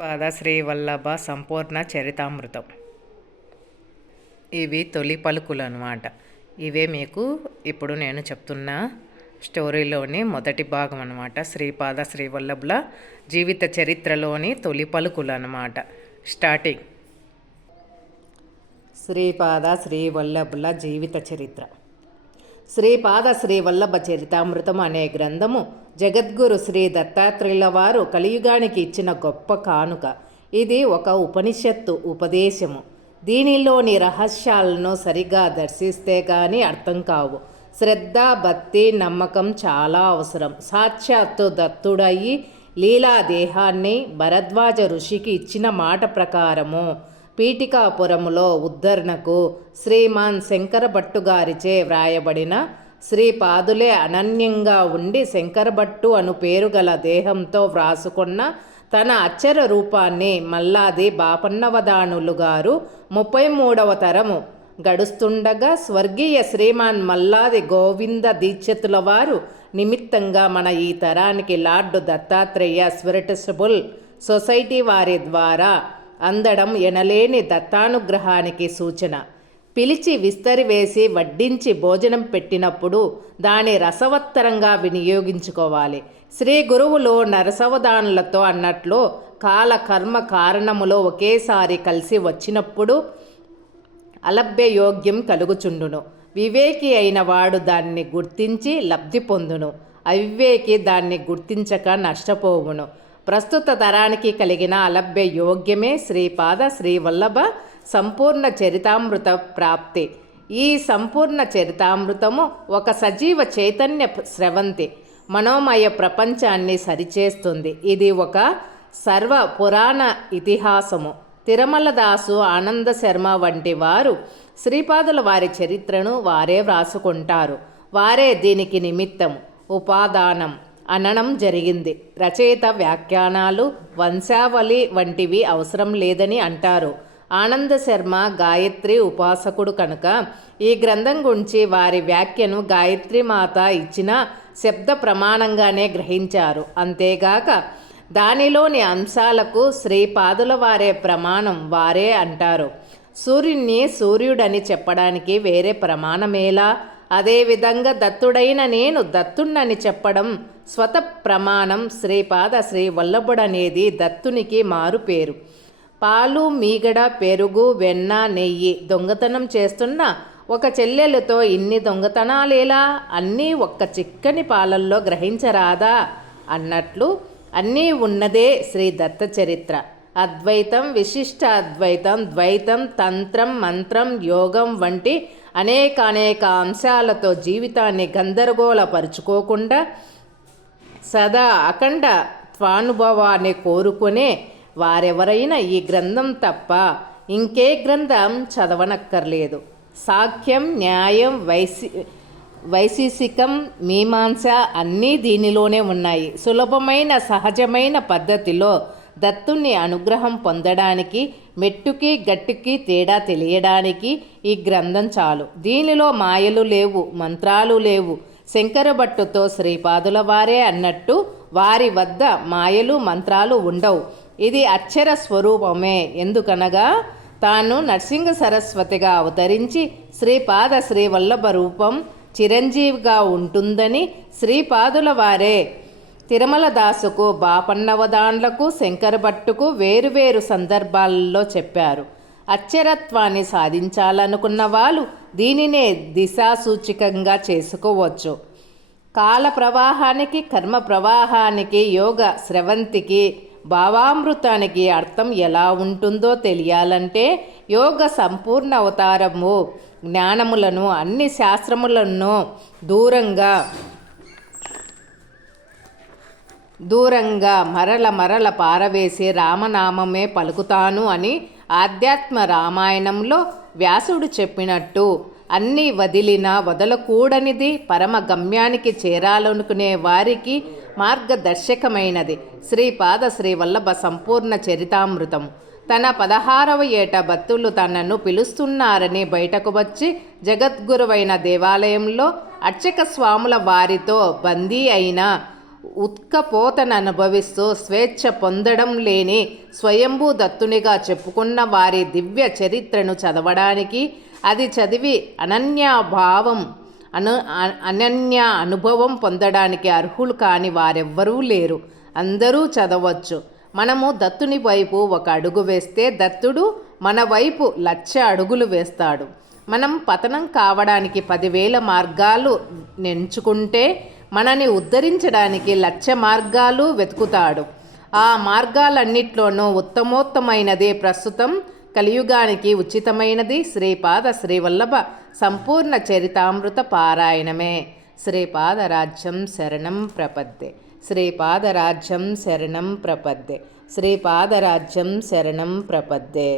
పాద శ్రీవల్లభ సంపూర్ణ చరితామృతం. ఇవి తొలి పలుకులు అన్నమాట. ఇవే మీకు ఇప్పుడు నేను చెప్తున్న స్టోరీలోని మొదటి భాగం అన్నమాట. శ్రీపాద శ్రీవల్లభుల జీవిత చరిత్రలోని తొలి పలుకులు అన్నమాట. స్టార్టింగ్. శ్రీపాద శ్రీవల్లభుల జీవిత చరిత్ర. శ్రీపాద శ్రీవల్లభ చరితామృతం అనే గ్రంథము జగద్గురు శ్రీ దత్తాత్రేయుల వారు కలియుగానికి ఇచ్చిన గొప్ప కానుక. ఇది ఒక ఉపనిషత్తు ఉపదేశము. దీనిలోని రహస్యాలను సరిగా దర్శిస్తే కానీ అర్థం కావు. శ్రద్ధ, భక్తి, నమ్మకం చాలా అవసరం. సాక్షాత్తు దత్తుడయి లీలా దేహాన్ని భరద్వాజ ఋషికి ఇచ్చిన మాట ప్రకారము పీఠికాపురములో ఉద్ధరణకు శ్రీమాన్ శంకరభట్టు గారిచే వ్రాయబడిన శ్రీపాదులే అనన్యంగా ఉండి శంకరభట్టు అను పేరు గల దేహంతో వ్రాసుకున్న తన అక్షర రూపాన్ని మల్లాది బాపన్నవదానులు గారు 33వ తరము గడుస్తుండగా స్వర్గీయ శ్రీమాన్ మల్లాది గోవింద దీక్షితుల వారు నిమిత్తంగా మన ఈ తరానికి లార్డ్ దత్తాత్రేయ స్పిరిటబుల్ సొసైటీ వారి ద్వారా అందడం ఎనలేని దత్తానుగ్రహానికి సూచన. పిలిచి విస్తరివేసి వడ్డించి భోజనం పెట్టినప్పుడు దాని రసవత్తరంగా వినియోగించుకోవాలి. శ్రీ గురువులు నరసవదానులతో అన్నట్లు కాలకర్మ కారణములో ఒకేసారి కలిసి వచ్చినప్పుడు అలభ్య యోగ్యం కలుగుచుండును. వివేకి అయిన వాడు దాన్ని గుర్తించి లబ్ధి పొందును. అవివేకి దాన్ని గుర్తించక నష్టపోవును. ప్రస్తుత తరానికి కలిగిన అలభ్య యోగ్యమే శ్రీపాద శ్రీవల్లభ సంపూర్ణ చరితామృత ప్రాప్తి. ఈ సంపూర్ణ చరితామృతము ఒక సజీవ చైతన్య స్రవంతి మనోమయ ప్రపంచాన్ని సరిచేస్తుంది. ఇది ఒక సర్వ పురాణ ఇతిహాసము. తిరుమలదాసు, ఆనంద శర్మ వంటి వారు శ్రీపాదుల వారి చరిత్రను వారే వ్రాసుకుంటారు. వారే దీనికి నిమిత్తము ఉపాదానం అనడం జరిగింది. రచయిత వ్యాఖ్యానాలు, వంశావళి వంటివి అవసరం లేదని అంటారు. ఆనంద శర్మ గాయత్రి ఉపాసకుడు కనుక ఈ గ్రంథం గురించి వారి వ్యాఖ్యను గాయత్రి మాత ఇచ్చిన శబ్ద ప్రమాణంగానే గ్రహించారు. అంతేగాక దానిలోని అంశాలకు శ్రీపాదుల వారే ప్రమాణం వారే అంటారు. సూర్యుణ్ణి సూర్యుడని చెప్పడానికి వేరే ప్రమాణమేలా? అదేవిధంగా దత్తుడైన నేను దత్తుణ్ణని చెప్పడం స్వత ప్రమాణం. శ్రీపాద శ్రీవల్లభుడనేది దత్తునికి మారు పేరు. పాలు, మీగడ, పెరుగు, వెన్న, నెయ్యి దొంగతనం చేస్తున్న ఒక చెల్లెలతో ఇన్ని దొంగతనాలేలా? అన్నీ ఒక్క చిక్కని పాలల్లో గ్రహించరాదా అన్నట్లు అన్నీ ఉన్నదే శ్రీ దత్త చరిత్ర. అద్వైతం, విశిష్ట అద్వైతం, ద్వైతం, తంత్రం, మంత్రం, యోగం వంటి అనేక అంశాలతో జీవితాన్ని గందరగోళపరుచుకోకుండా సదా అఖండ త్వానుభవాన్ని కోరుకునే వారెవరైనా ఈ గ్రంథం తప్ప ఇంకే గ్రంథం చదవనక్కర్లేదు. సాఖ్యం, న్యాయం, వైశేషికం, మీమాంస అన్నీ దీనిలోనే ఉన్నాయి. సులభమైన సహజమైన పద్ధతిలో దత్తుని అనుగ్రహం పొందడానికి మెట్టుకి గట్టుకి తేడా తెలియడానికి ఈ గ్రంథం చాలు. దీనిలో మాయలు లేవు, మంత్రాలు లేవు. శంకరభట్టుతో శ్రీపాదుల వారే అన్నట్టు వారి వద్ద మాయలు మంత్రాలు ఉండవు. ఇది అక్షర స్వరూపమే. ఎందుకనగా తాను నరసింహ సరస్వతిగా అవతరించి శ్రీపాద శ్రీవల్లభ రూపం చిరంజీవిగా ఉంటుందని శ్రీపాదుల వారే తిరుమలదాసుకు, బాపన్నవదాన్లకు, శంకరభట్టుకు వేరువేరు సందర్భాలలో చెప్పారు. అక్షరత్వాన్ని సాధించాలనుకున్న వాళ్ళు దీనినే దిశాసూచికంగా చేసుకోవచ్చు. కాల ప్రవాహానికి, కర్మ ప్రవాహానికి, యోగ స్రవంతికి, భావామృతానికి అర్థం ఎలా ఉంటుందో తెలియాలంటే యోగ సంపూర్ణ అవతారము జ్ఞానములను అన్ని శాస్త్రములను దూరంగా మరల పారవేసి రామనామమే పలుకుతాను అని ఆధ్యాత్మ రామాయణంలో వ్యాసుడు చెప్పినట్టు అన్నీ వదిలినా వదలకూడనిది పరమ గమ్యానికి చేరాలనుకునే వారికి మార్గదర్శకమైనది శ్రీపాద శ్రీవల్లభ సంపూర్ణ చరితామృతం. తన 16వ ఏట భక్తులు తనను పిలుస్తున్నారని బయటకు వచ్చి జగద్గురువైన దేవాలయంలో అర్చక స్వాముల వారితో బందీ అయిన ఉత్కపోతను అనుభవిస్తూ స్వేచ్ఛ పొందడం లేని స్వయంభూ దత్తునిగా చెప్పుకున్న వారి దివ్య చరిత్రను చదవడానికి, అది చదివి అనన్య అనుభవం పొందడానికి అర్హులు కాని వారెవ్వరూ లేరు. అందరూ చదవచ్చు. మనము దత్తుని వైపు ఒక అడుగు వేస్తే దత్తుడు మన వైపు 1,00,000 అడుగులు వేస్తాడు. మనం పతనం కావడానికి 10,000 మార్గాలు ఎంచుకుంటే మనని ఉద్ధరించడానికి 1,00,000 మార్గాలు వెతుకుతాడు. ఆ మార్గాలన్నిట్లోనూ ఉత్తమోత్తమైనది ప్రస్తుతం కలియుగానికి ఉచితమైనది శ్రీపాద శ్రీవల్లభ సంపూర్ణ చరితామృత పారాయణమే. శ్రీపాదరాజ్యం శరణం ప్రపద్యే. శ్రీపాదరాజ్యం శరణం ప్రపద్యే. శ్రీపాదరాజ్యం శరణం ప్రపద్యే.